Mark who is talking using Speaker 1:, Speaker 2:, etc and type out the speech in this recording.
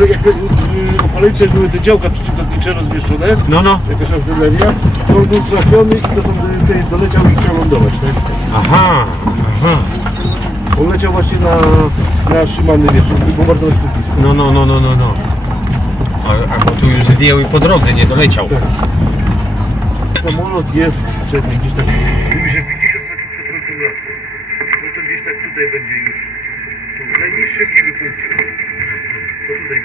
Speaker 1: Ale jak y, opaleńcze były te działka przeciwlotnicze rozmieszczone,
Speaker 2: No, no.
Speaker 1: jakaś artyleria, to on był trafiony i to tam y, tutaj doleciał i chciał lądować, tak?
Speaker 2: Aha, aha.
Speaker 1: On leciał właśnie na, na Szymany, wiesz, żeby bombardować lotnisko.
Speaker 2: No, no, no, no, no, no. A, a bo tu już zdjęły po drodze, nie doleciał.
Speaker 1: Samolot jest czekaj, gdzieś tak, mówi, że 50 metrów przed końcem lasu. No to gdzieś tak tutaj będzie już. Tu najniższy w punkcie. To